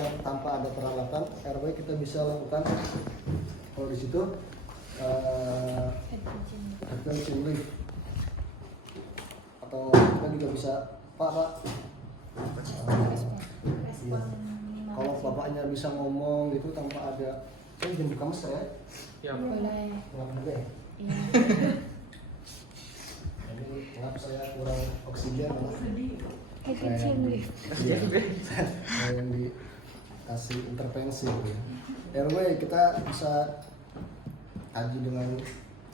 yang tanpa ada peralatan airway kita bisa lakukan kalau di situ headband chin lift, atau kita juga bisa pak iya. Kalau bapaknya bisa ngomong gitu tanpa ada saya izin buka mas ya. Ya, Boleh. Nggak ada ya? Iya. Ini maaf saya kurang oksigen malah. Headband chin lift. Iya. Saya yang dikasih intervensi gitu ya. Airway kita bisa kaji dengan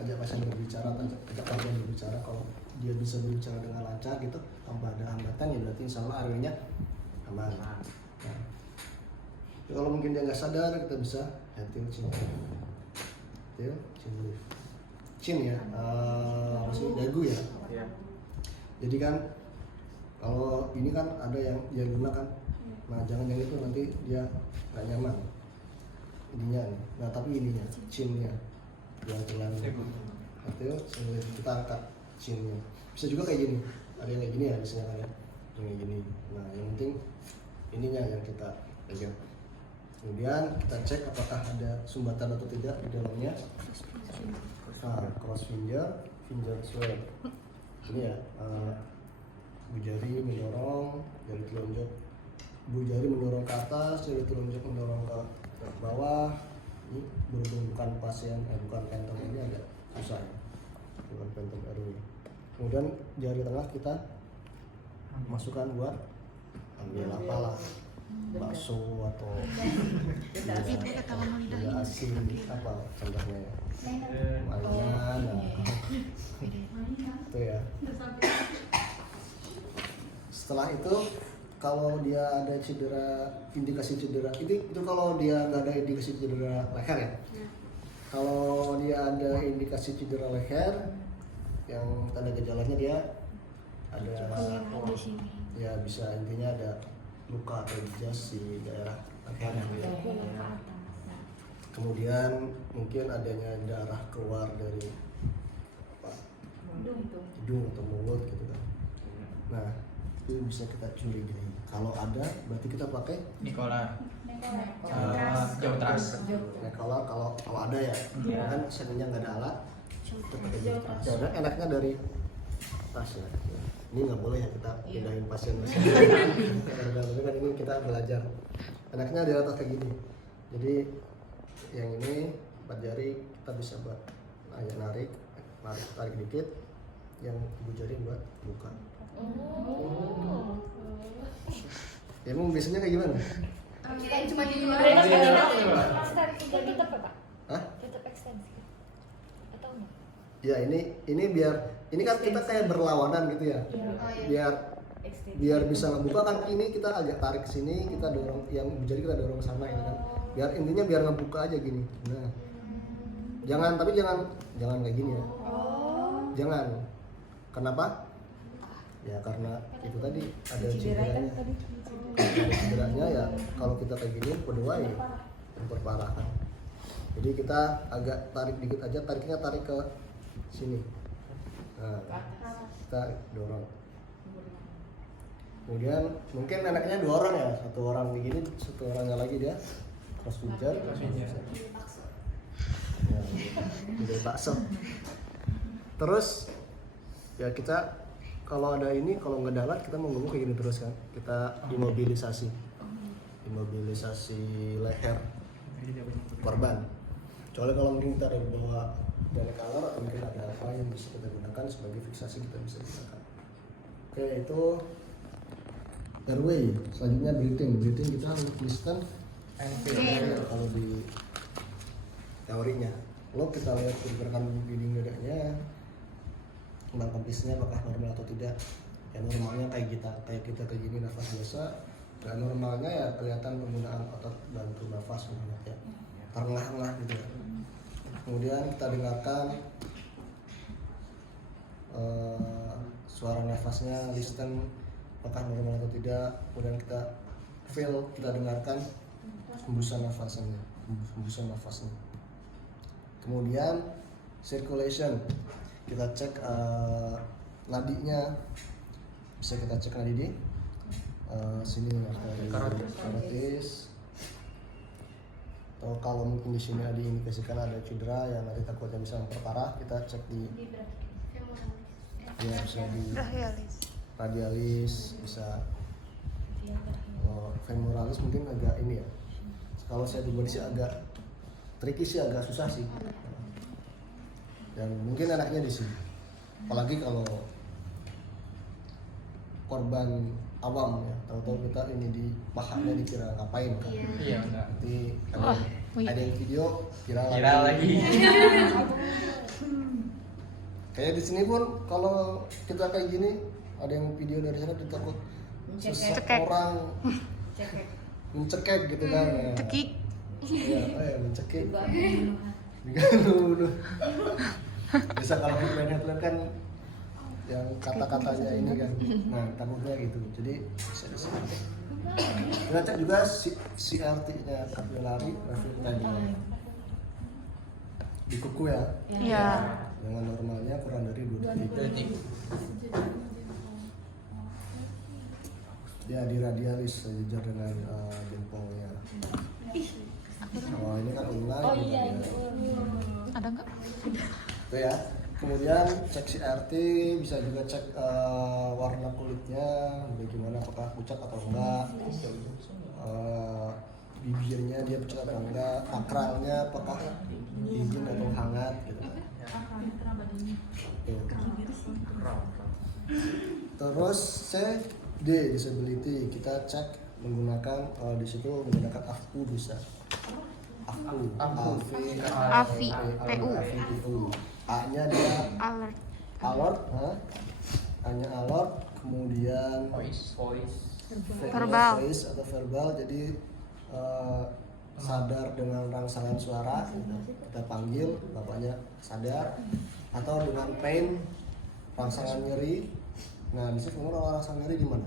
ajak pasien berbicara, ajak pasien berbicara. Kalau dia bisa berbicara dengan lancar gitu tanpa ada hambatan ya berarti insya Allah airway-nya aman. Nah, kalau mungkin dia nggak sadar kita bisa headband chin lift. Chin ya, apa sih, dagu ya. ya. Jadi kan kalau ini kan ada yang dia gunakan, nah jangan yang itu nanti dia nggak nyaman ininya nih. Nah tapi ininya, chinnya yang telan itu kita angkat chinnya. Bisa juga kayak gini, ada yang kayak gini ya biasanya kan ya, yang kayak gini. Nah yang penting ininya yang kita pegang. Kemudian kita cek apakah ada sumbatan atau tidak di dalamnya. Nah, cross finger swab. Ini ya, bu jari mendorong, jari telunjuk, bu jari mendorong ke atas, jari telunjuk mendorong ke bawah. Ini berhubung bukan pasien, bukan phantom, ini agak susah ya, bukan phantom airway. Kemudian jari tengah kita masukkan buat ambil apalah, bakso atau gula asin apa contohnya ya, ayam, itu ya. Setelah itu kalau dia ada cedera, indikasi cedera itu kalau dia nggak ada indikasi cedera leher ya. Kalau dia ada indikasi cedera leher yang tanda gejalanya dia ada ya, bisa intinya ada luka atau jas di daerah leher. Kemudian mungkin adanya darah keluar dari apa, hidung atau mulut gitu kan. Nah itu bisa kita curigai. Kalau ada berarti kita pakai Nikola. Jauh teras. Nikola kalau ada ya. Kan sebenarnya nggak ada alat, kita pakai jauh teras. Dan enaknya dari tas ya. Ini nggak boleh ya kita pindahin pasien karena kan ini kita belajar. Enaknya di atas kayak gini. Jadi yang ini 4 jari kita bisa buat narik dikit, yang ibu jari buat buka. Ya emang biasanya kayak gimana? Cuma di luar. Tetap apa? Hah? Tetap ekstensi. Atau enggak? Ya ini biar ini kan kita kayak berlawanan gitu ya. Biar bisa ngebuka kan, ini kita agak tarik ke sini, kita dorong yang jadi kita dorong ke sana gitu kan. Biar intinya biar ngebuka aja gini. Nah. Jangan kayak gini ya. Jangan. Kenapa? Ya karena itu tadi ada cederanya. Ada cederanya ya kalau kita kayak gini berdoa ya memperparah kan. Jadi kita agak tarik dikit aja, tarik ke sini. Nah, kita dorong. Kemudian mungkin enaknya 2 orang ya, 1 orang begini, 1 orangnya lagi dia cross finger. Ya, jadi bakso. Terus ya kita kalau ada ini, kalau nggak ada alat kita mau ngomong kayak gini terus kan, kita imobilisasi leher korban. Kecuali kalau mungkin kita ada bawa dari color atau mungkin ada apa yang bisa kita gunakan sebagai fiksasi, kita bisa gunakan. Oke, itu airway. Selanjutnya breathing kita listen kalau di teorinya. Kalau kita lihat pergerakan dinding dadanya, kembang kempisnya apakah normal atau tidak. Ya normalnya kayak kita kayak gini nafas biasa. Dan normalnya ya kelihatan penggunaan otot bantu nafas banyak ya, terengah-engah gitu ya. Kemudian kita dengarkan suara nafasnya, listen apakah normal atau tidak. Kemudian kita feel, kita dengarkan hembusan nafasnya. Kemudian circulation, kita cek nadinya, bisa kita cek nadi di sini karotis, atau kalau mungkin di sini ada diindikasikan ada cedera yang nanti takutnya bisa memperparah, kita cek di ya bisa di radialis, bisa femoralis mungkin agak ini ya. Kalau saya pribadi sih agak tricky sih, agak susah sih. Dan mungkin enaknya di sini. Apalagi kalau korban awam ya, tahu-tahu kita ini di pahanya dikira ngapain kan. Iya benar. Nanti ada yang video viral Lagi. Kayak di sini pun kalau kita kayak gini ada yang video dari sana ditakut seseorang mencekik gitu kan. Cekik. Iya, mencekik. Diganggu. Bisa kalau headline kan yang kata-katanya ini kan, nah takutnya gitu. Jadi kita cek juga CRT-nya kapilari reflux time di kuku ya. Iya. Dengan normalnya kurang dari 2 detik. Ya di radialis sejajar dengan jempolnya. Oh ini kan ulang. Oh iya. Ada nggak? Itu ya. Kemudian cek CRT, bisa juga cek warna kulitnya bagaimana, apakah pucat atau enggak, bibirnya dia pucat atau enggak, akralnya apakah dingin atau hangat gitu. Terus CD disability kita cek menggunakan di situ menggunakan AFU bisa. AFU. A-nya dia alert, A-nya alert, kemudian Voice. Verbal. voice atau verbal, jadi sadar dengan rangsangan suara, gitu. Kita panggil bapaknya sadar, atau dengan pain, rangsangan nyeri. Nah di situ kalau rangsangan nyeri di mana?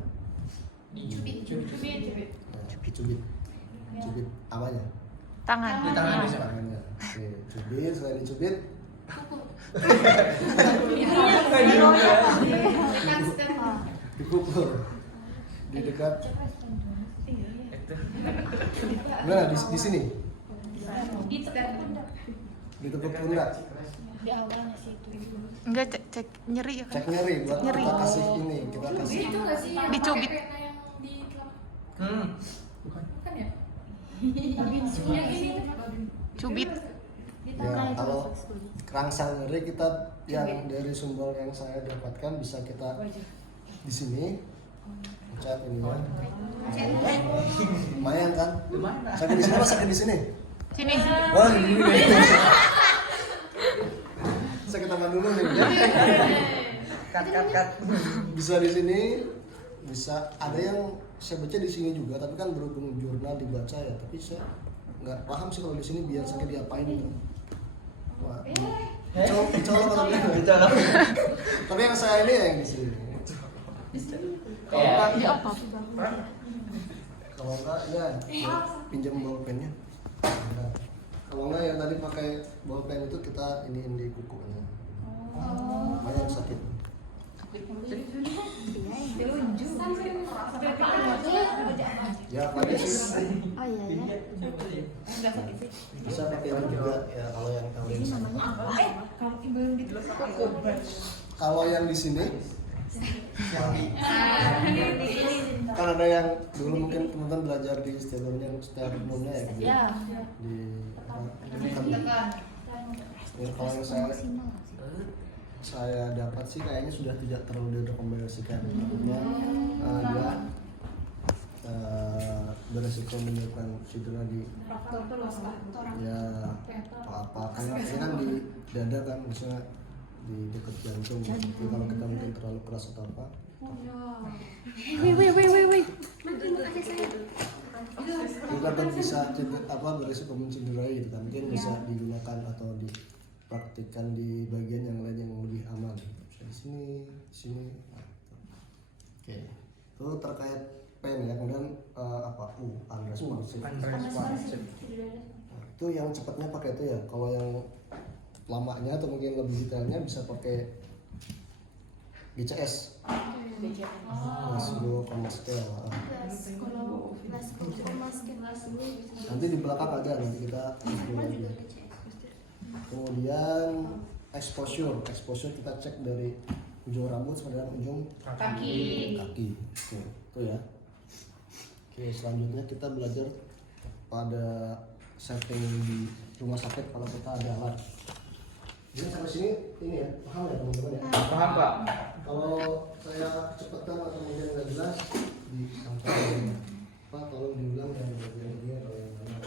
Cubit apanya? Tangan. Di tangan bisa. Tangannya. Oke, cubit, selain dicubit dipukul di dekat. Nah di sini di tepuk pundak. Enggak, cek nyeri ya kan? Cek nyeri buat Nyeri. kita kasih ini, kita kasih Dicubit. Bukan. Cubit. ya. Kalau rangsang nyeri kita yang dari sumber yang saya dapatkan bisa kita di sini cat ini ya. Lumayan kan? Sakit di sini apa sakit di sini? Sini. Wah ini nih. Saya tambah dulu nih. Cut. Bisa di sini, bisa ada yang saya baca di sini juga, tapi kan berhubung jurnal dibaca ya, tapi saya nggak paham sih kalau di sini biasanya diapain gitu. Wah, dicolok atau Dicolok. tapi yang saya ini yang di sini. Kalau enggak, Ya apa? kalau enggak ya pinjam bolpennya. Nah, kalau enggak yang tadi pakai bolpen itu kita iniin di kukunya. Lumayan sakit. Ya pakai sih. Oh iya ya. Bisa pakai ini juga ya kalau yang tahu yang sama. Kalau yang di sini kan ada yang dulu mungkin teman-teman belajar di sternumnya ya gitu. Di tekan. Ya, kalau yang saya dapat sih kayaknya sudah tidak terlalu direkomendasikan. Artinya dia beresiko menyebabkan cedera di ya apa karena ini kan di dada kan, misalnya di dekat jantung. Jadi kalau kita mungkin terlalu keras atau apa, Wait. juga kan bisa beresiko mencederai gitu kan. Mungkin bisa digunakan atau dipraktikkan di bagian yang lain yang lebih aman. Bisa di sini. Nah, oke. Itu terkait pen ya. Kemudian unresponsive. Nah, itu yang cepatnya pakai itu ya. Kalau yang lamanya atau mungkin lebih detailnya bisa pakai GCS. Glasgow Coma Scale. Nanti di belakang ada, nanti kita lagi. Kemudian exposure kita cek dari ujung rambut sampai dengan ujung Kaki. kaki. Oke, itu ya. Oke, selanjutnya kita belajar pada setting di rumah sakit kalau kita ada alat. Jadi sampai sini ini ya, paham ya teman-teman ya? Paham Pak? Kalau saya cepatkan atau mungkin nggak jelas disampaikan Pak, tolong diulang dan bagian ini atau yang mana.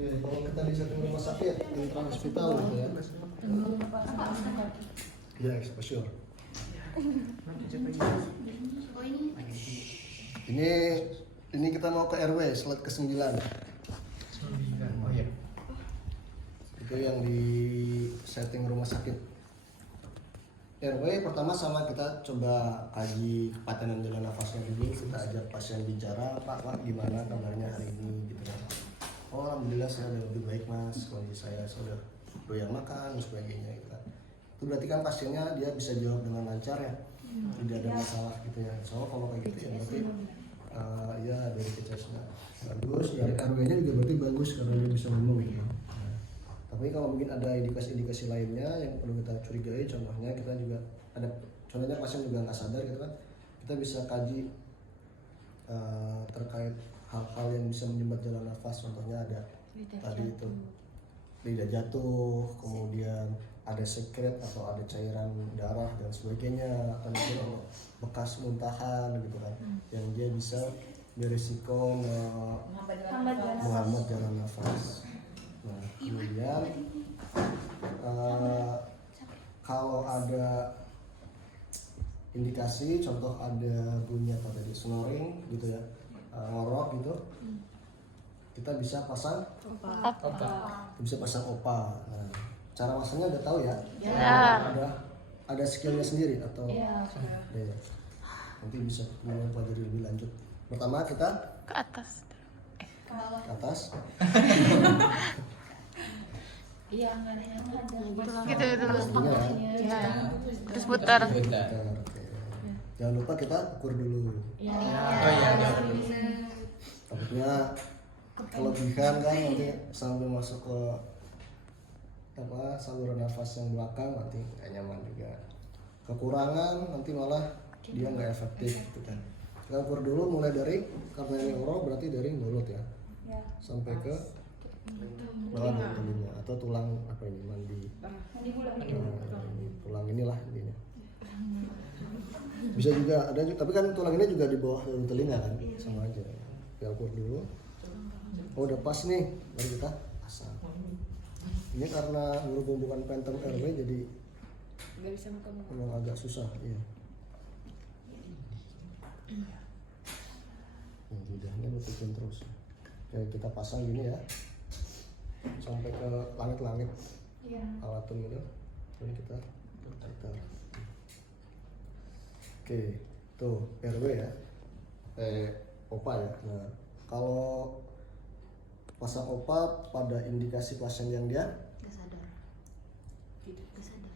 Oke, kalau kita di setting rumah sakit, intra hospital gitu ya. Ya, exposure. Ini kita mau ke RW, slide ke-9. Oh iya. Itu yang di setting rumah sakit. RW pertama sama kita coba kaji kepatenan jalan nafasnya dulu. Kita ajak pasien bicara, Pak gimana kabarnya hari ini gitu kan. Oh alhamdulillah saya udah lebih baik mas, kondisi saya sudah doyan makan dan sebagainya gitu kan. Itu berarti kan pasiennya dia bisa jawab dengan lancar ya, tidak ada masalah gitu ya. So kalau kayak gitu ya berarti ya dari PCS-nya bagus, dari RW-nya juga berarti bagus karena dia bisa ngomong gitu. Nah, tapi kalau mungkin ada indikasi-indikasi lainnya yang perlu kita curigai, contohnya kita juga ada, contohnya pasien juga nggak sadar gitu kan, kita bisa kaji terkait hal-hal yang bisa menyumbat jalan nafas, contohnya ada tadi itu lidah jatuh, kemudian ada sekret atau ada cairan darah dan sebagainya, atau mungkin ada bekas muntahan gitu kan, yang dia bisa berisiko menghambat jalan nafas. Nah kemudian kalau ada indikasi, contoh ada bunyi apa tadi, snoring gitu ya, ngorok gitu, kita bisa pasang opa. Nah, cara masangnya udah tahu ya? Ada skillnya sendiri atau ada ya? Nanti bisa mempelajari lebih lanjut. Pertama kita Ke atas. ke atas. Iya, nggak ada yang ada. Gitu dulu. Pastinya ya. Ya. Terus putar. Oke. Jangan lupa kita ukur dulu. Iya. Oh iya. Takutnya kelebihan kan nanti sambil masuk ke saluran nafas yang belakang nanti nggak nyaman juga. Kekurangan nanti malah dia nggak efektif gitu kan. Kita ukur dulu mulai dari, karena ini oro berarti dari mulut ya, sampai ke bawah dari telinga atau tulang apa ini mandi. Ini tulang inilah intinya. Bisa juga ada, tapi kan tulang ini juga di bawah dari telinga kan, sama aja. Kita ukur dulu. Oh udah pas nih, baru kita pasang. Ini karena berhubungan phantom airway jadi Nggak bisa makan. memang agak susah, iya. Nah, lidahnya tutupin terus. Oke, kita pasang gini ya, sampai ke langit-langit alatun gitu. Ini kita putar. Oke, tuh RW ya, opa ya. Nah, kalau pasang opa pada indikasi pasien yang dia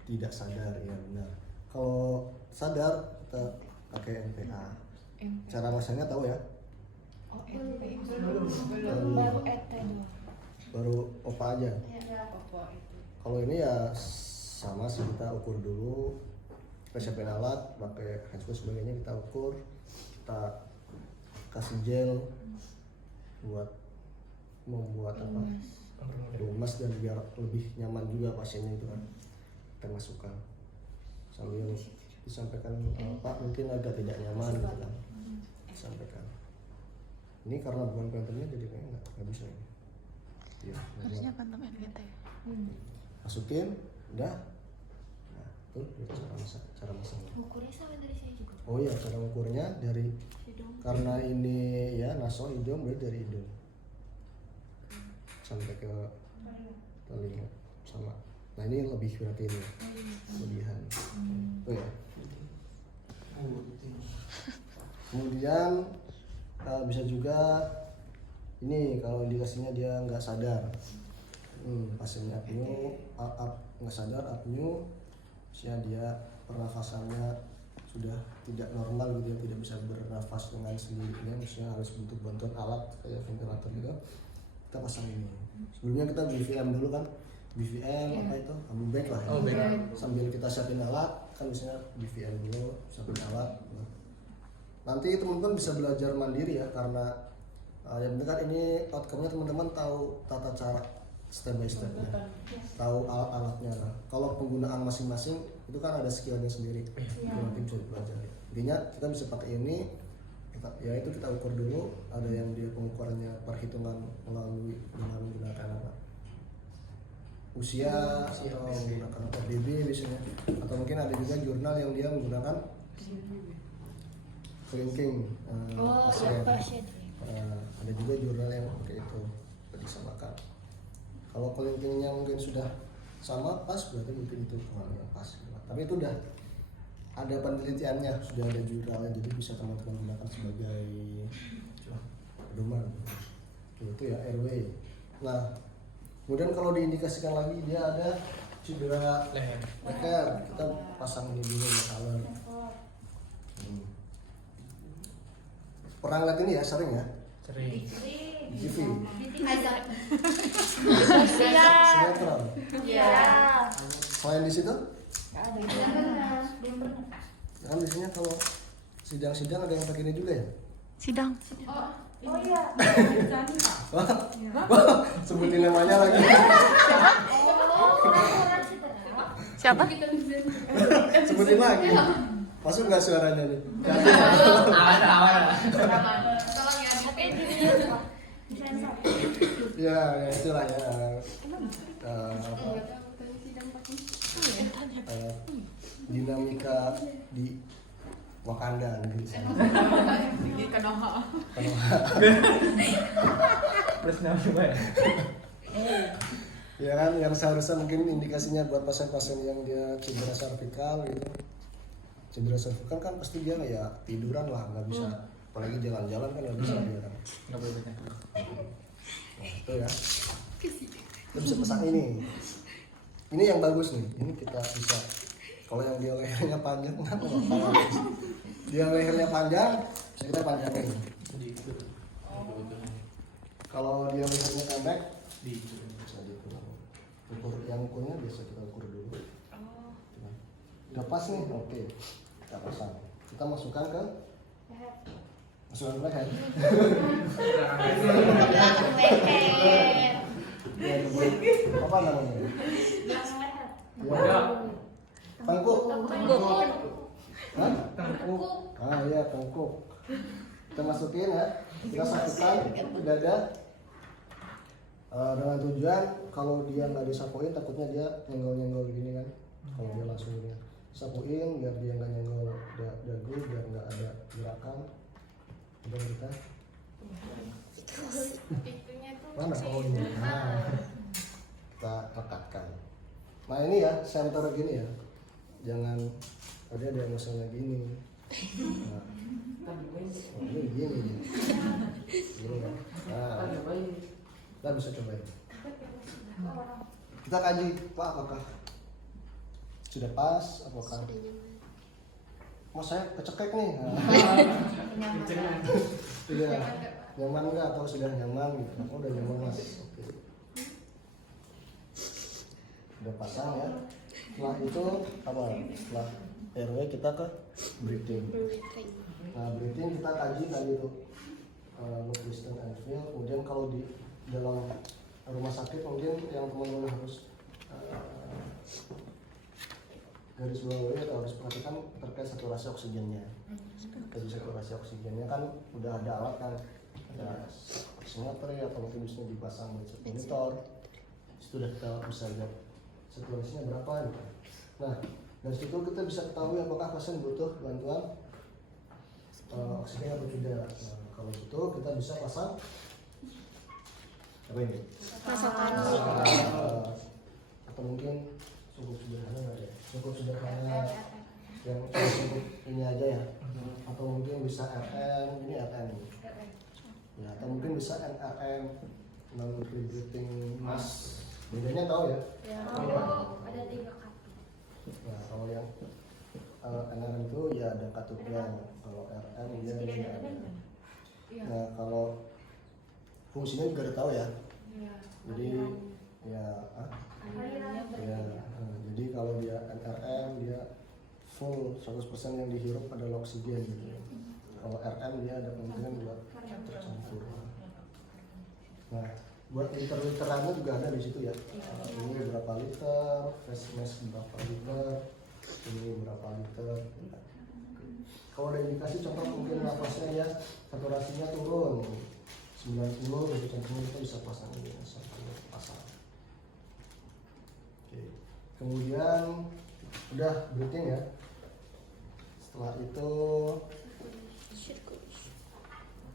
tidak sadar, ya benar. Kalau sadar kita pakai MPA. Cara masangnya tahu ya? Baru ET doang. Baru opa aja. Kalau ini ya sama sih, kita ukur dulu, kita siapin alat, pakai handspray sebagainya, kita ukur, kita kasih gel buat membuat lumas dan biar lebih nyaman juga pasiennya itu kan, kita masukkan sambil disampaikan Pak mungkin agak tidak nyaman gitu kan, disampaikan. Ini karena bukan phantomnya jadi kayaknya nggak bisa ini. Iya, Harusnya phantom RGT. masukin, udah. Nah, tuh cara masangnya. Ukurnya sama dari saya juga. Oh iya, cara ukurnya dari, karena ini ya naso hidung, berarti dari hidung sampai ke telinga sama. Nah ini lebih berarti ini kelebihan. Tuh ya. Kemudian bisa juga ini kalau indikasinya dia nggak sadar. pasiennya apneu, nggak sadar apneu, usia dia pernafasannya sudah tidak normal gitu ya, tidak bisa bernafas dengan sendirinya, maksudnya harus butuh bantuan alat kayak ventilator gitu, kita pasang ini. Sebelumnya kita BVM dulu kan, BVM apa itu, ambil back lah ya. Oh, back. Sambil kita siapin alat, kan biasanya BVM dulu, siapin alat. Nanti teman-teman bisa belajar mandiri ya, karena yang penting kan ini outcome-nya teman-teman tahu tata cara step by step-nya, tahu alat-alatnya. Nah, kalau penggunaan masing-masing itu kan ada skillnya sendiri, itu nanti bisa dipelajari. Intinya kita bisa pakai ini, ya itu kita ukur dulu. Ada yang dia pengukurannya perhitungan melalui dengan menggunakan apa, usia atau menggunakan RDB biasanya, atau mungkin ada juga jurnal yang dia menggunakan clinking pasien. Ada juga jurnal yang pakai itu disamakan. Kalau clinking-nya mungkin sudah sama pas, berarti mungkin itu yang pas. Tapi itu udah ada penelitiannya, sudah ada jurnalnya, jadi bisa teman-teman gunakan sebagai pedoman. Itu ya airway. Nah, kemudian kalau diindikasikan lagi dia ada cedera Leher. leher, kita pasang ini dulu color. Pernah lihat ini ya, sering ya? Sering. Di TV. Sinetron. Iya. Selain di situ, Belum pernah. kan biasanya kalau sidang-sidang ada yang pakai ini juga ya? Sidang. Oh iya. Wah, sebutin namanya lagi. Siapa? Sebutin lagi. Masuk nggak suaranya nih? Aman. Tolong ya, tapi disensor. Ya, itulah ya. Dinamika di Wakanda di sana. Di Konoha. Plus nama ya. Ya kan, yang seharusnya mungkin indikasinya buat pasien-pasien yang dia cedera servikal gitu. Cedera servikal kan pasti dia kayak tiduran lah, nggak bisa, apalagi jalan-jalan kan nggak bisa dia kan. Nggak boleh banyak. Nah, itu ya. Kita bisa pasang ini. Ini yang bagus nih. Ini kita bisa. Kalau yang dia lehernya panjang, kan dia lehernya panjang, bisa kita panjangin. Kalau dia lehernya pendek, bisa dikurang. Ukur yang ukurnya biasa kita ukur dulu. Udah pas nih, oke. Kita pasang. Kita masukkan ke leher. Ya, apa namanya? Ya. Tengkuk. Hah? Tengkuk. Ah iya, tengkuk. Kita masukin ya. Kita satukan ke dada. Dengan tujuan kalau dia nggak disapuin, takutnya dia nyenggol-nyenggol gini kan. Kalau dia langsung gini, sapuin biar dia nggak nyenggol dagu, biar nggak ada gerakan. Udah kita. Mana pohonnya? Nah, kita rekatkan. Nah ini ya, center gini ya. Jangan ada yang misalnya gini. Nah, ini gini. Gini ya. Nah, kita bisa cobain. Kita kaji, Pak, apakah sudah pas? Apakah mas saya kecekek nih? Sudah nyaman nggak atau sudah nyaman gitu? Aku udah nyaman mas. Oke. Udah pasang ya. Setelah itu apa? Setelah airway kita ke breathing. Nah breathing kita kaji tadi itu look, listen, and feel. Kemudian kalau di dalam rumah sakit mungkin yang teman-teman harus garis bawahi atau harus perhatikan terkait saturasi oksigennya. Dari saturasi oksigennya kan udah ada alat kan, ada oximeter ya, atau mungkin bisa dipasang monitor. Sudah kita bisa lihat saturasinya berapa gitu. Nah dari situ kita bisa ketahui apakah pasien butuh bantuan oksigen atau tidak. Nah, kalau gitu kita bisa pasang apa ini? Atau mungkin cukup sederhana nggak ya? Cukup sederhana yang cukup ini aja ya. Atau mungkin bisa RM, ini RM ya, atau mungkin bisa NRM, non breathing mask Bedanya tahu ya? Ada 3 kaki. Nah, kalau yang NRM itu ya ada katupnya. Kalau RM dia tidak ada. Nah, kalau fungsinya juga udah tahu ya. Jadi ya, ya, jadi kalau dia NRM dia full 100% yang dihirup adalah oksigen gitu. Kalau RM dia ada kemungkinan buat tercampur. Nah, buat liter-literannya juga ada di situ ya. Ini berapa liter, face mask berapa liter, ini berapa liter. Kalau ada indikasi contoh mungkin napasnya ya saturasinya turun 90 gitu contohnya kita bisa pasang ini sampai pasang. Oke. Kemudian udah breathing ya. Setelah itu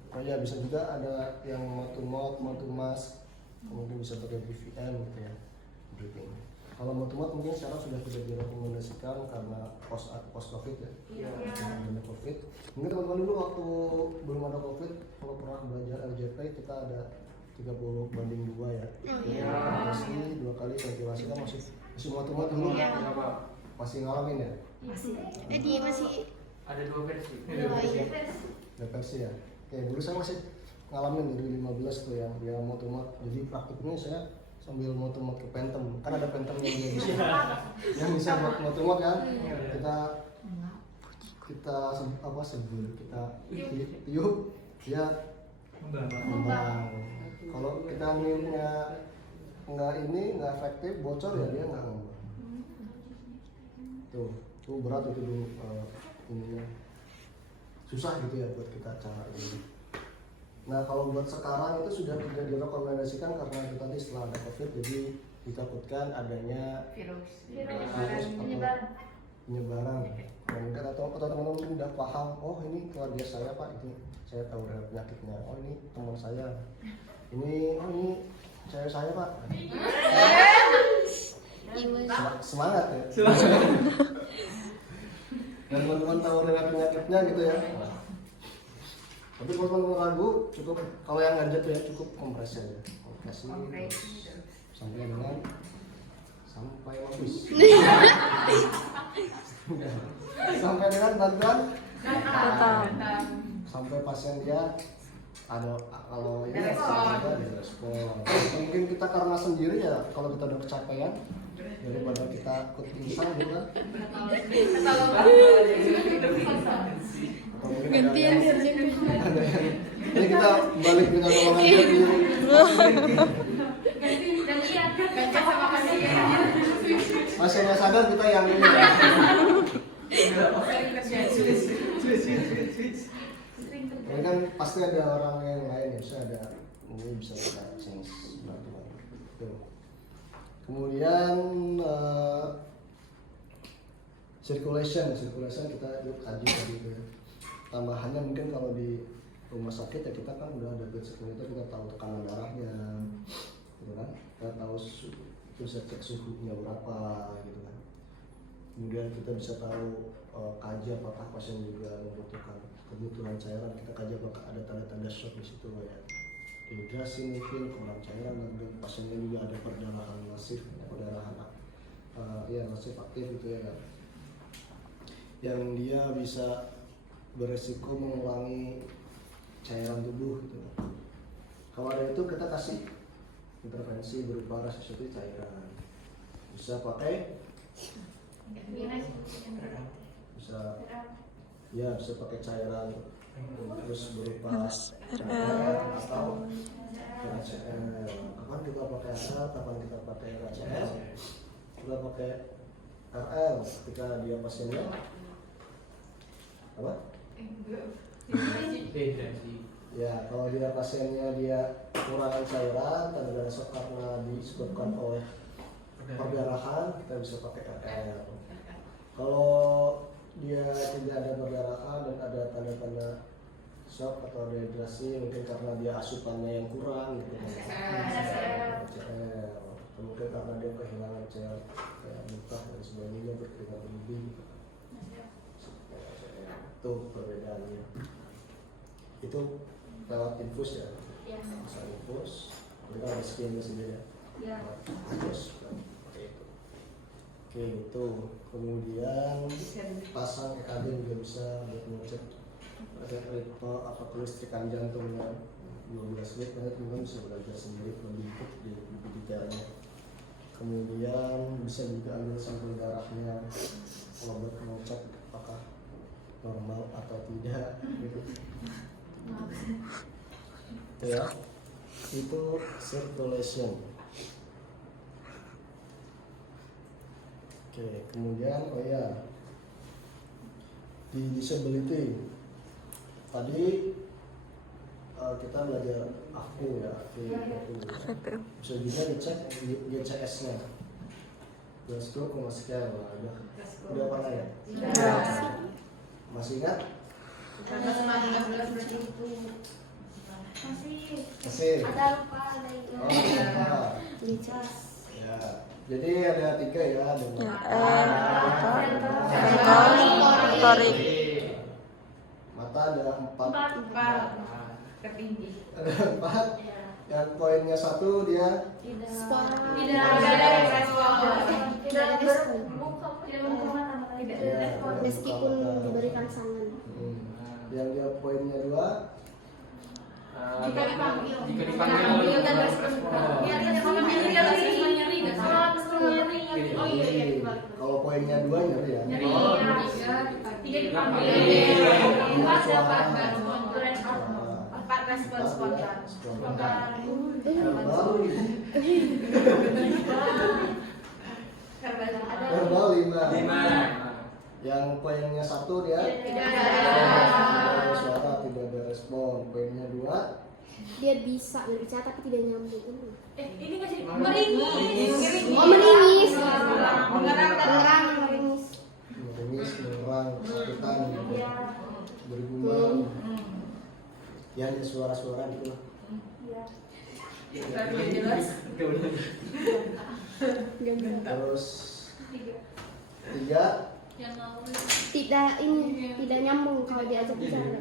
oh ya bisa juga ada yang mouth to mask, mungkin bisa pakai BVM gitu ya, breathing. Kalau mouth to mungkin sekarang sudah tidak direkomendasikan karena post covid ya, ada covid. Mungkin teman-teman dulu waktu belum ada covid, kalau pernah belajar LJP kita ada 30:2 ya. Pasti 2 kali ventilasi kan masih mouth to dulu. Masih ngalamin ya? Masih Ada 2 versi. Ada versi ya. Ya dulu saya masih ngalamin dari 15 tuh yang dia mouth to jadi praktiknya saya sambil mouth ke Phantom, kan ada Phantom yang dia bisa yang bisa mouth to kan kita sebut kita tiup dia ngembang. Kalau kita niupnya nggak efektif bocor ya dia nggak ngembang. Tuh berat itu dulu ininya susah gitu ya buat kita cara ini. Nah kalau buat sekarang itu sudah tidak direkomendasikan karena itu tadi setelah ada covid jadi ditakutkan adanya virus penyebaran. Nah, mungkin atau teman-teman udah paham, oh ini keluarga saya pak, itu saya tahu dari penyakitnya. Oh ini teman saya, ini saya pak. Semangat ya. Dan teman-teman tahu dengan penyakitnya gitu ya. Tapi kalau teman-teman ragu cukup, kalau yang nggak tuh ya cukup kompres aja, kompresi sampai habis. Sampai dengan bantuan sampai pasien dia ada kalau ini ada respon. Mungkin kita karena sendiri ya kalau kita udah kecapean daripada kita ikut pingsan gitu kan. Atau mungkin ada yang ini kita balik dengan ruangan jadi masih nggak sadar kita yang ini ya. Ini kan pasti ada orang yang lain ya, ada ini bisa kita change bantuan. Kemudian circulation kita kaji tadi itu ya. Tambahannya mungkin kalau di rumah sakit ya kita kan udah ada bed circulator, kita tahu tekanan darahnya, gitu kan? Kita tahu bisa cek suhunya berapa, gitu kan? Kemudian kita bisa tahu kaji apakah pasien juga membutuhkan kebutuhan cairan, kita kaji apakah ada tanda-tanda shock di situ ya. Dehidrasi mungkin kurang cairan dan pasiennya juga ada perdarahan masif, masif aktif gitu ya kan. Yang dia bisa beresiko mengurangi cairan tubuh gitu. Kalau ada itu kita kasih intervensi berupa resusitasi cairan. Bisa pakai bisa pakai cairan terus berupa atau RCL. Kapan kita pakai RL, kapan kita pakai RCL? Kita pakai RL ketika dia pasiennya apa? Ya, kalau dia pasiennya dia kekurangan cairan, tanda-tanda shock karena disebabkan oleh perdarahan, kita bisa pakai RL. Kalau dia tidak ada perdarahan dan ada tanda-tanda shock atau dehidrasi, mungkin karena dia asupannya yang kurang gitu kan. RCL. Mungkin karena dia kehilangan cairan kayak muntah dan sebagainya, berkeringat berlebih gitu. Itu perbedaannya. Itu lewat infus ya, bisa infus. Kita ada skinnya sendiri ya. Ya. Terus seperti itu. Oke itu. Kemudian pasang EKG juga bisa buat ngecek ritme apa kelistrikan jantungnya. 12 menit nanti teman bisa belajar sendiri lebih detailnya. Kemudian bisa juga ambil sampel darahnya kalau buat ngecek apakah normal atau tidak gitu. Ya, itu circulation. Oke, kemudian oh ya di disability tadi kita belajar AVP ya, AVP. Bisa juga dicek di GCS-nya. Glasgow Coma Scale, udah pernah ya? Masih ingat? Masih. Ada lupa, ada itu. Oh, lupa. Ya. Jadi ada 3 ya, ada motorik. mata ada 4. Tertinggi. Ada 4. Yang poinnya 1 dia Tidak ada respon. Tidak berbuka. Tidak membuka mata. Tidak ada respon. Meskipun diberikan sangan. Yang dia poinnya 2 Jika dipanggil. Jika dipanggil dan respon. Dia sama nyeri. Oh iya. Kalau poinnya 2 nyeri ya. Nyeri. 3 dipanggil. 4 dapat respon. 4 respon spontan. Verbal 5. 5. Yang poinnya 1 dia Tidak ada suara, tidak ada respon. Poinnya 2 Dia bisa berbicara tapi tidak nyambung. ini nggak jadi meringis. Oh, meringis. Mengerang. Meringis. menangis, menerang, kesakitan gitu. Bergumam. Ya ada suara-suara gitu. Jelas. Terus 3 Yang ngawur. Tidak nyambung kalau diajak bicara.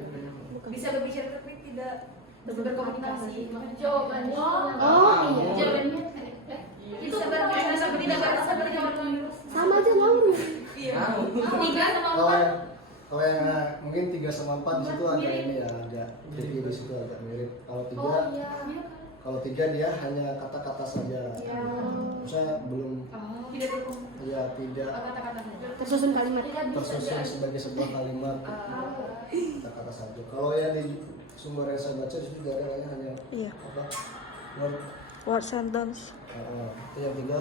Bukan. Bisa berbicara tapi tidak berkomunikasi. Jawabannya. Oh, iya. Jawabannya. Itu berbicara tapi tidak berasa berjawab. Sama aja ngawur. Iya. 3 sama kalau yang mungkin 3 sama 4 di situ agak ini ya, agak tricky di situ agak mirip. Kalau 3 dia hanya kata-kata saja. Misalnya belum tidak berkomunikasi. ya tidak Kata-kata saja. Tersusun kalimat. tersusun sebagai sebuah kalimat kata-kata saja. Kalau yang di sumber yang saya baca itu juga ada hanya Iya. apa Word sentence. itu yang 3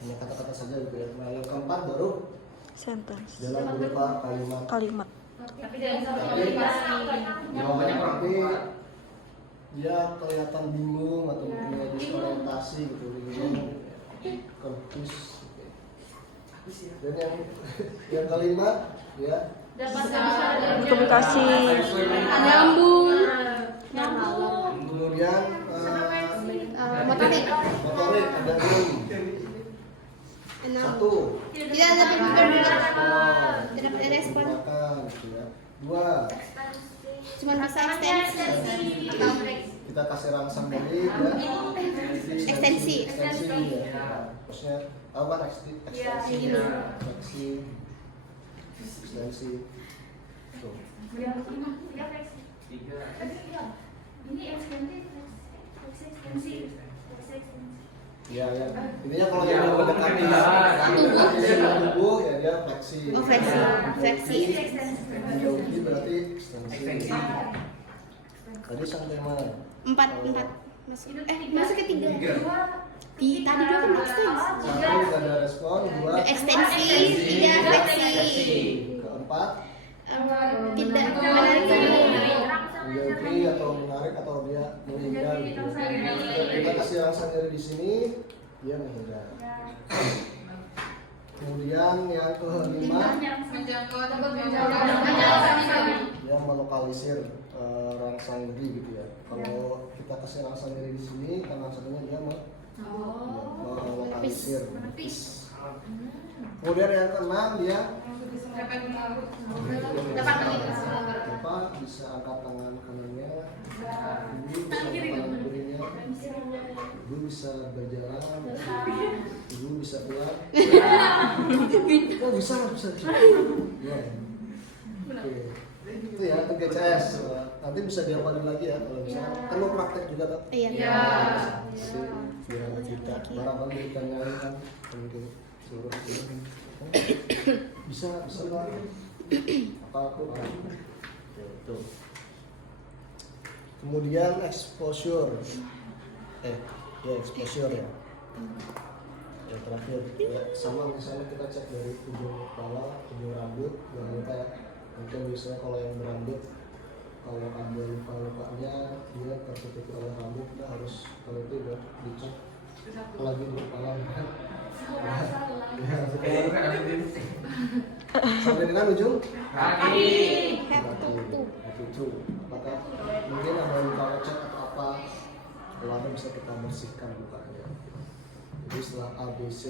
hanya kata-kata saja gitu ya. Nah yang keempat baru Sentence. dalam berupa kalimat. Kalimat. Tapi tidak bisa Tapi berkomunikasi. Jawabannya kurang tapi tepat. dia kelihatan bingung atau punya disorientasi gitu, bingung, confused. Dan yang kelima ya Dapat Komunikasi. Nyambung. kemudian Motorik. motorik ada 6. 1 Tidak ada respon, Tidak dapat respon. digunakan, gitu ya. 2 Cuma bisa ekstensi. kita kasih rangsang dari ya Ekstensi. ya. Maksudnya apa ekstensi ekstensi tuh. Ini ekstensi. Ya, ya. Intinya kalau yang mendekati tubuh ya dia fleksi. Oh, fleksi. Fleksi. Menjauhi berarti ekstensi. Ekstensi. Tadi sampai mana? 4. Masuk ke 3. Tadi dulu kan ekstensi. 1 tidak ada respon, 2 Ekstensi, 3 fleksi. keempat Tidak menarik menjauhi atau menarik atau dia menghindar gitu. Kita kasih rangsang dari di sini dia menghindar. Kemudian yang kelima dia melokalisir rangsang diri gitu ya. Kalau kita kasih rangsang diri di sini kan rangsangnya dia melokalisir. Kemudian yang keenam dia Dapat menit. Bapak bisa angkat tangan kanannya, ibu bisa angkat tangan kirinya, ibu bisa berjalan, ibu bisa pulang. Oh bisa. Ya. Oke. Itu ya 3CS. Nanti bisa diapalin lagi ya kalau misalnya kan mau praktek juga tak? Iya. Jadi biar kita barangkali ditanyain kan mungkin suruh bisa lah apa aku tuh. Kemudian exposure exposure ya yang terakhir ya, sama misalnya kita cek dari ujung kepala, ujung rambut, jangan lupa ya mungkin biasanya kalau yang berambut kalau ada luka-lukanya dia tertutupi oleh rambut, kita harus kalau itu udah dicek lagi di kepala kan sampai dengan ujung Kaki. itu apakah mungkin ada luka lecet atau apa, kalau ada bisa kita bersihkan lukanya. Jadi setelah ABC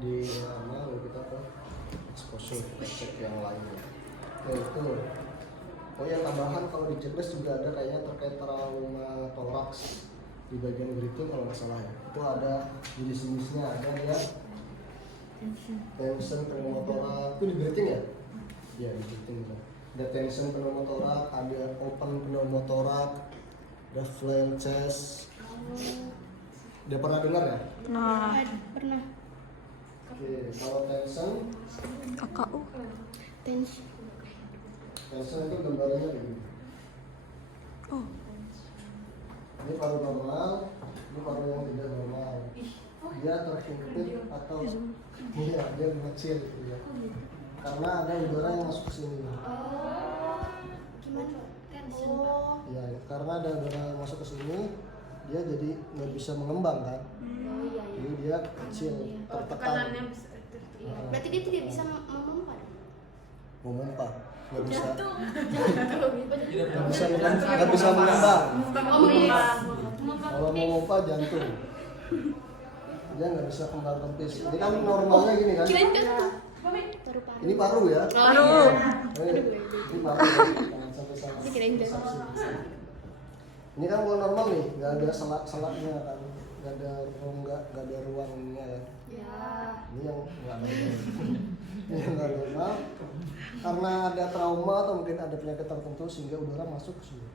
di mana lalu kita ke exposure, kita cek yang lainnya. Oke itu. Oh ya tambahan kalau di checklist juga ada kayaknya terkait trauma toraks di bagian berikut kalau nggak salah ya. Itu ada di jenis-jenisnya ada ya. Tension pneumotorak itu di breathing ya? Iya di breathing ya. Ada tension pneumotorak, ada open pneumotorak, ada flail chest. Udah pernah dengar ya? Nah, Pernah. Oke, kalau tension KKU. Tension. itu gambarannya begini. Oh, Ini paru normal, ini paru yang tidak normal. Dia terhimpit atau iya dia mengecil gitu ya. Karena ada udara yang masuk ke sini. Gimana? Oh. Ya, karena ada udara yang masuk ke sini, dia jadi nggak bisa mengembang kan. Jadi dia kecil, tertekan. Berarti dia tidak bisa memompa. Memompa, nggak bisa. Jantung. Nggak bisa mengembang. Oh, Kalau memompa jantung. Dia nggak bisa kembang kempis. Ini kan normalnya gini kan. Kirain jantung. Paru. Ini paru ya. Paru. Ini paru. Jangan sampai salah. Saya kirain jantung. Ini kan kalau normal nih, nggak ada selat-selatnya kan, nggak ada nggak ada ruangnya ya. Ini yang nggak normal. Ini yang nggak normal karena ada trauma atau mungkin ada penyakit tertentu sehingga udara masuk ke sini.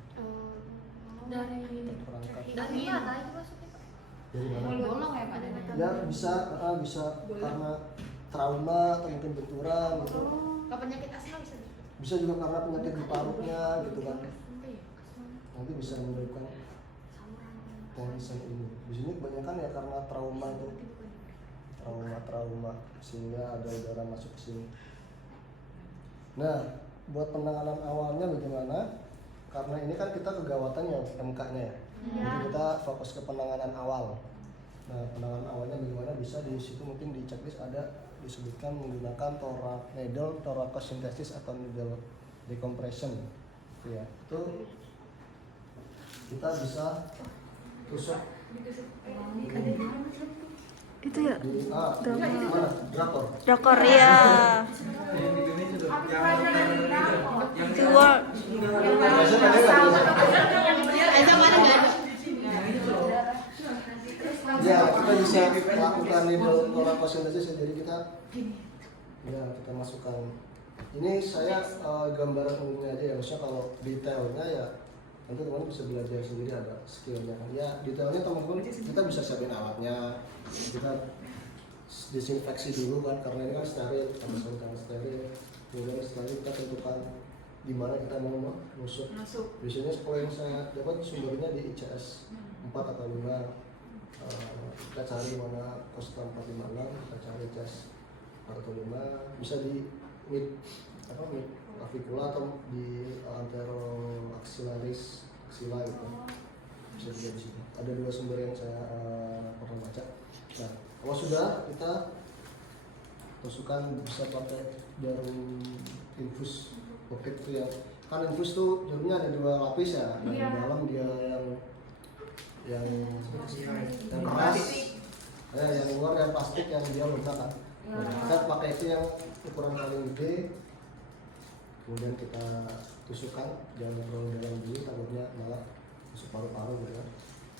Dari ini. Terperangkap. Dari mana itu masuknya? Dari mana? Bolong ya Pak? Ya bisa karena trauma atau mungkin benturan gitu. Kalau penyakit asma bisa. Bisa juga karena penyakit di parunya gitu kan. Nanti bisa menyebabkan tension ini. Di sini kebanyakan ya karena trauma itu. Trauma sehingga ada udara masuk ke sini. Nah, buat penanganan awalnya bagaimana? Karena ini kan kita kegawatannya MK-nya ya. Jadi kita fokus ke penanganan awal. Nah, penanganan awalnya bagaimana? Bisa di situ mungkin di checklist ada disebutkan menggunakan needle thoracocentesis atau needle decompression. Itu ya. Itu kita bisa tusuk itu ya. di mana? Drakor. Drakor ya. Keyword. Biasanya ada nggak? Aja mana nggak ada. Ya, kita bisa melakukan needle thoracocentesis. Jadi kita masukkan. Ini saya gambaran umumnya aja ya. Maksudnya kalau detailnya ya nanti teman-teman bisa belajar sendiri, ada skillnya kan. Ya detailnya teman-teman kita bisa siapin alatnya, kita disinfeksi dulu kan karena ini kan steril, ada sarung steril. Kemudian setelah itu kita tentukan di mana kita mau masuk. Biasanya kalau yang saya dapat sumbernya di ICS 4 atau 5. Kita cari mana Costa 456, kita cari ICS 4 atau 5. Bisa di mid clavicula atau di anteroaxillaris axilla gitu. Bisa juga di sini. Ada 2 sumber yang saya pernah baca. Nah, kalau sudah kita masukkan bisa pakai jarum infus pocket itu ya. Kan infus tuh jarumnya ada 2 lapis ya. Yang di dalam dia yang keras. Yang luar yang plastik yang dia lunak kan. Kita pakai itu yang ukuran paling gede. kemudian kita tusukkan, jangan terlalu dalam dulu takutnya malah masuk paru-paru gitu kan.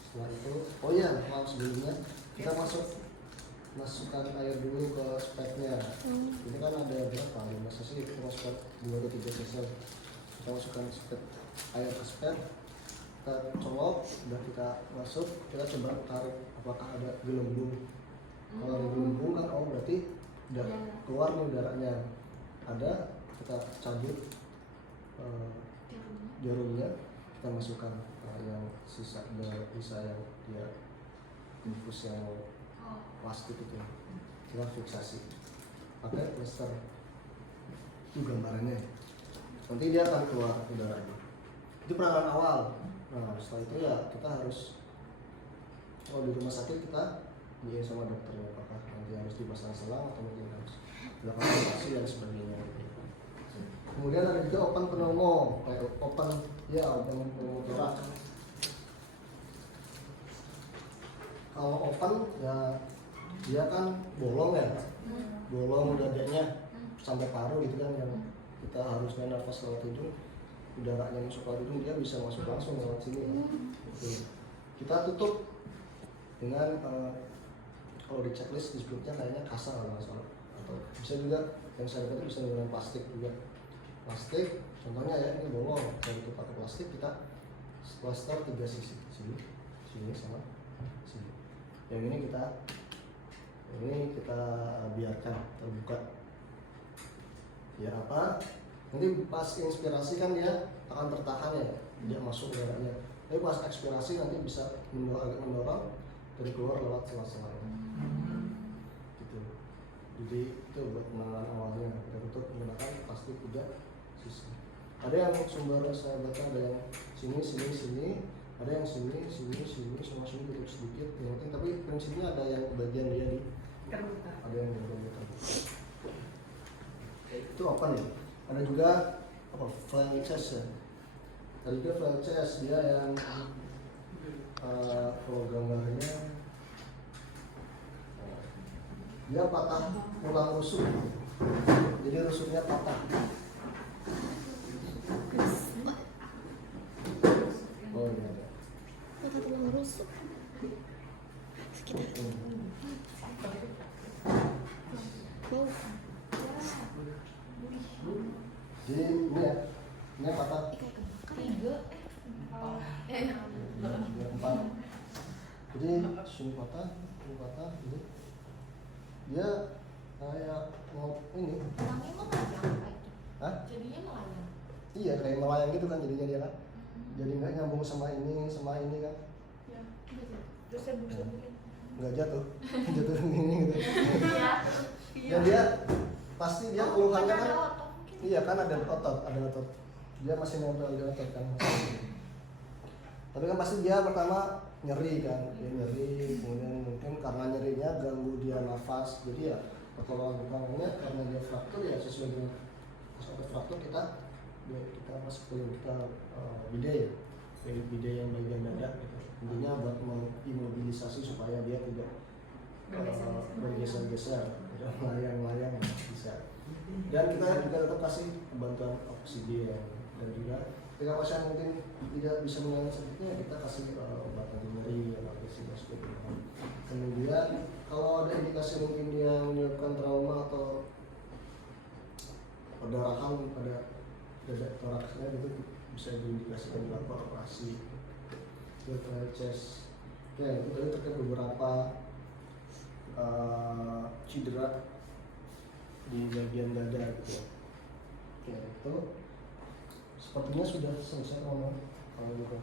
Setelah itu, oh iya, maaf sebelumnya kita masukkan air dulu ke spatnya. Ini kan ada berapa? 5 cc, kita masukkan 2 atau 3 cc. Kita masukkan air ke spat, kita colok, udah kita masuk, kita coba tarik apakah ada gelembung. Kalau ada gelembung kan, oh berarti udah keluar nih udaranya. Ada, kita cabut jarumnya, kita masukkan yang sisa yang dia infus yang plastik itu, kita fiksasi pakai plester. Itu gambarannya, nanti dia akan keluar udaranya. Itu penanganan awal. Nah setelah itu ya kita harus, kalau di rumah sakit kita dia sama dokternya apakah nanti harus dipasang selang atau mungkin harus dilakukan operasi dan sebagainya. Kemudian ada juga open pneumo, open pneumotorak. Kalau open ya dia kan bolong ya, bolong dadanya sampai paru gitu kan, yang kita harusnya nafas lewat hidung, udaranya masuk lewat hidung, dia bisa masuk langsung lewat sini. Gitu. Kita tutup dengan kalau di checklist disebutnya kayaknya kasa kalau nggak salah, atau bisa juga yang saya dapat bisa dengan plastik juga. Plastik, contohnya ya ini bolong, kalau kita pakai plastik kita plaster 3 sisi, sini sama sini. Yang ini kita biarkan terbuka. Ya apa? Nanti pas inspirasi kan dia akan tertahan ya, dia masuk udaranya. Tapi pas ekspirasi nanti bisa mendorong dari keluar lewat sela-sela. Gitu. Jadi itu buat penanganan awalnya. Dan untuk menggunakan plastik 3 sisi. Ada yang sumber saya baca ada yang sini, ada yang sini, semua sini tutup sedikit. Yang penting tapi prinsipnya ada yang bagian dia di terbuka. Ada yang bagian terbuka. Itu apa nih? Ada juga apa? Flying chest ya. Ada juga flying chest dia yang kalau gambarnya dia patah tulang rusuk. Jadi rusuknya patah. Oh iya. Patah tulang rusuk. Sekitar. Oh. Jadi ini ya, ini patah. 4. Jadi sini patah, ini. Dia kayak mau ini. Hah? Jadinya melayang. Iya kayak melayang gitu kan jadinya dia kan. Jadi nggak nyambung sama ini kan. Ya, terus saya buka-bukin. Nggak jatuh gini gitu. Iya. Dan dia pasti dia keluhannya kan. Ada otot mungkin. Iya kan ada otot. Dia masih nempel di otot kan. Tapi kan pasti dia pertama nyeri kan, dia nyeri, kemudian mungkin karena nyerinya ganggu dia nafas, jadi ya pertolongan pertamanya karena dia fraktur ya sesuai dengan fraktur kita masuk kita bide yang bagian dada gitu. Intinya buat mengimobilisasi supaya dia tidak bergeser-geser, tidak melayang-layang bisa. Dan kita juga tetap kasih bantuan oksigen dan juga ketika pasien mungkin tidak bisa mengalami sakitnya kita kasih obat anti nyeri analgesia seperti itu. Kemudian kalau ada indikasi mungkin dia menyebabkan trauma atau perdarahan pada dada toraksnya gitu bisa diindikasikan dilakukan operasi. Itu chest. Ya itu tadi terkait beberapa cedera di bagian dada gitu. Oke itu sepertinya sudah selesai kalau bukan